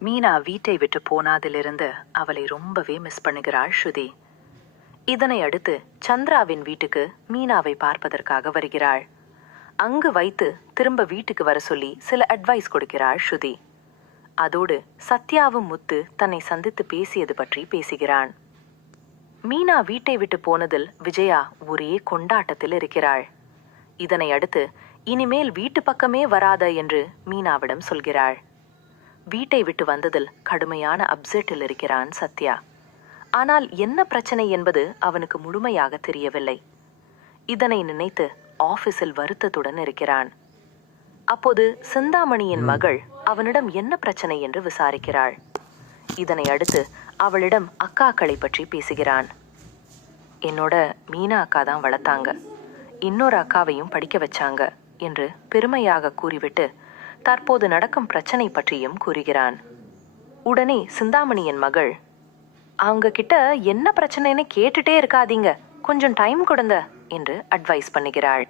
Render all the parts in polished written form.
மீனா வீட்டை விட்டு போனதிலிருந்து அவளை ரொம்பவே மிஸ் பண்ணுகிறாள் ஸ்ருதி. இதனை அடுத்து சந்திராவின் வீட்டுக்கு மீனாவை பார்ப்பதற்காக வருகிறாள். அங்கு வைத்து திரும்ப வீட்டுக்கு வர சொல்லி சில அட்வைஸ் கொடுக்கிறாள் ஸ்ருதி. அதோடு சத்யாவும் முத்து தன்னை சந்தித்து பேசியது பற்றி பேசுகிறான். மீனா வீட்டை விட்டு போனதில் விஜயா ஒரே கொண்டாட்டத்தில் இருக்கிறாள். இதனை அடுத்து இனிமேல் வீட்டு பக்கமே வராத என்று மீனாவிடம் சொல்கிறாள். வீட்டை விட்டு வந்ததில் கடுமையான அப்செட்டில் இருக்கிறான் சத்யா. ஆனால் என்ன பிரச்சனை என்பது அவனுக்கு முழுமையாக தெரியவில்லை. இதனை நினைத்து ஆபீஸில் வருத்தத்துடன் இருக்கிறான். அப்போது சிந்தாமணியின் மகள் அவனிடம் என்ன பிரச்சனை என்று விசாரிக்கிறாள். இதனை அடுத்து அவளிடம் அக்காக்களை பற்றி பேசுகிறான். என்னோட மீனா அக்கா தான் வளர்த்தாங்க, இன்னொரு அக்காவையும் படிக்க வச்சாங்க என்று பெருமையாக கூறிவிட்டு தற்போது நடக்கும் பிரச்சனை பற்றியும் கூறுகிறான். உடனே சிந்தாமணியின் மகள், அவங்க கிட்ட என்ன பிரச்சனைன்னு கேட்டுட்டே இருக்காதீங்க, கொஞ்சம் டைம் கொடுங்க என்று அட்வைஸ் பண்ணுகிறாள்.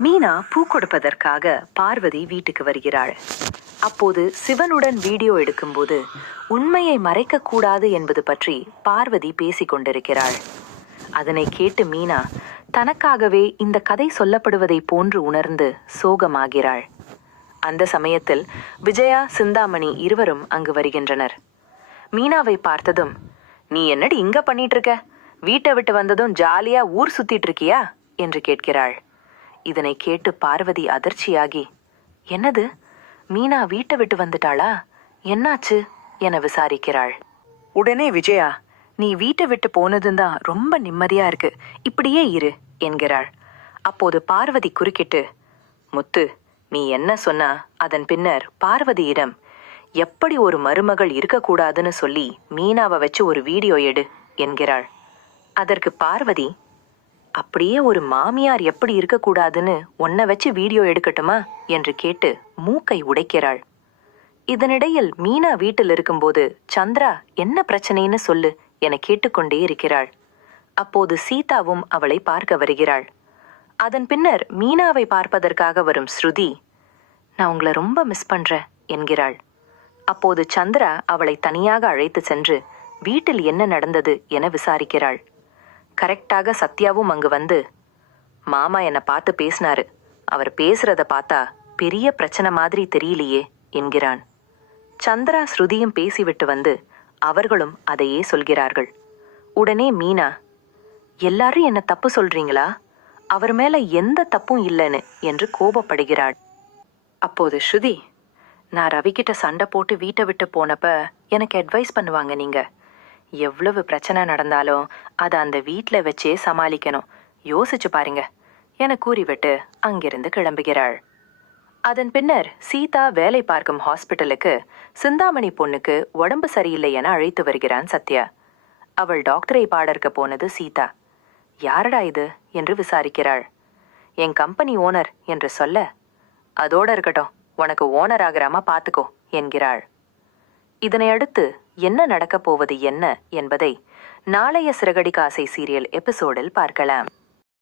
மீனா பூ கொடுப்பதற்காக பார்வதி வீட்டுக்கு வருகிறாள். அப்போது சிவனுடன் வீடியோ எடுக்கும்போது உண்மையை மறைக்க கூடாது என்பது பற்றி பார்வதி பேசிக் கொண்டிருக்கிறாள். அதனை கேட்டு மீனா தனக்காகவே இந்த கதை சொல்லப்படுவதை போன்று உணர்ந்து சோகமாகிறாள். அந்த சமயத்தில் விஜயா சிந்தாமணி இருவரும் அங்கு வருகின்றனர். மீனாவை பார்த்ததும், நீ என்னடி இங்க பண்ணிட்டு இருக்க, வீட்டை விட்டு வந்ததும் ஜாலியா ஊர் சுத்திட்டு இருக்கியா என்று கேட்கிறாள். இதனை கேட்டு பார்வதி அதிர்ச்சியாகி, என்னது, மீனா வீட்டை விட்டு வந்துட்டாளா, என்னாச்சு என விசாரிக்கிறாள். உடனே விஜயா, நீ வீட்டை விட்டு போனதுதான் ரொம்ப நிம்மதியா இருக்கு, இப்படியே இரு என்கிறாள். அப்போது பார்வதி குறுக்கிட்டு, முத்து, நீ என்ன சொன்னா அதன் பின்னர் பார்வதியிடம் எப்படி ஒரு மருமகள் இருக்கக்கூடாதுன்னு சொல்லி மீனாவை வச்சு ஒரு வீடியோ எடு என்கிறாள். அதற்கு பார்வதி, அப்படியே ஒரு மாமியார் எப்படி இருக்கக்கூடாதுன்னு உன்னை வச்சு வீடியோ எடுக்கட்டுமா என்று கேட்டு மூக்கை உடைக்கிறாள். இதனிடையில் மீனா வீட்டில் இருக்கும்போது சந்திரா என்ன பிரச்சனைன்னு சொல்லு என கேட்டுக்கொண்டே இருக்கிறாள். அப்போது சீதாவும் அவளை பார்க்க வருகிறாள். அதன் பின்னர் மீனாவை பார்ப்பதற்காக வரும் ஸ்ருதி, நான் உங்களை ரொம்ப மிஸ் பண்றேன் என்கிறாள். அப்போது சந்திரா அவளை தனியாக அழைத்து சென்று வீட்டில் என்ன நடந்தது என விசாரிக்கிறாள். கரெக்டாக சத்யாவும் அங்கு வந்து, மாமா என்னை பார்த்து பேசினாரு, அவர் பேசுறத பார்த்தா பெரிய பிரச்சனை மாதிரி தெரியலையே என்கிறான். சந்திரா ஸ்ருதியும் பேசிவிட்டு வந்து அவர்களும் அதையே சொல்கிறார்கள். உடனே மீனா, எல்லாரும் என்ன தப்பு சொல்றீங்களா, அவர் மேல எந்த தப்பும் இல்லைன்னு என்று கோபப்படுகிறாள். அப்போது ஸ்ருதி, நான் ரவிக்கிட்ட சண்டை போட்டு வீட்டை விட்டு போனப்ப எனக்கு அட்வைஸ் பண்ணுவாங்க, நீங்க எவ்வளவு பிரச்சனை நடந்தாலும் அதை அந்த வீட்டில் வச்சே சமாளிக்கணும், யோசிச்சு பாருங்க என கூறிவிட்டு அங்கிருந்து கிளம்புகிறாள். அதன் பின்னர் சீதா வேலை பார்க்கும் ஹாஸ்பிட்டலுக்கு சிந்தாமணி பொண்ணுக்கு உடம்பு சரியில்லை என அழைத்து வருகிறான் சத்யா. அவள் டாக்டரை பாடற்க போனது சீதா. யாரடா இது என்று விசாரிக்கிறாள். என் கம்பெனி ஓனர் என்று சொல்ல, அதோட இருக்கட்டும், உனக்கு ஓனர் ஆகிறாம பாத்துக்கோ என்கிறாள். இதனை அடுத்து என்ன நடக்கப் போவது என்ன என்பதை நாளைய சிறகடி காசை சீரியல் எபிசோடில் பார்க்கலாம்.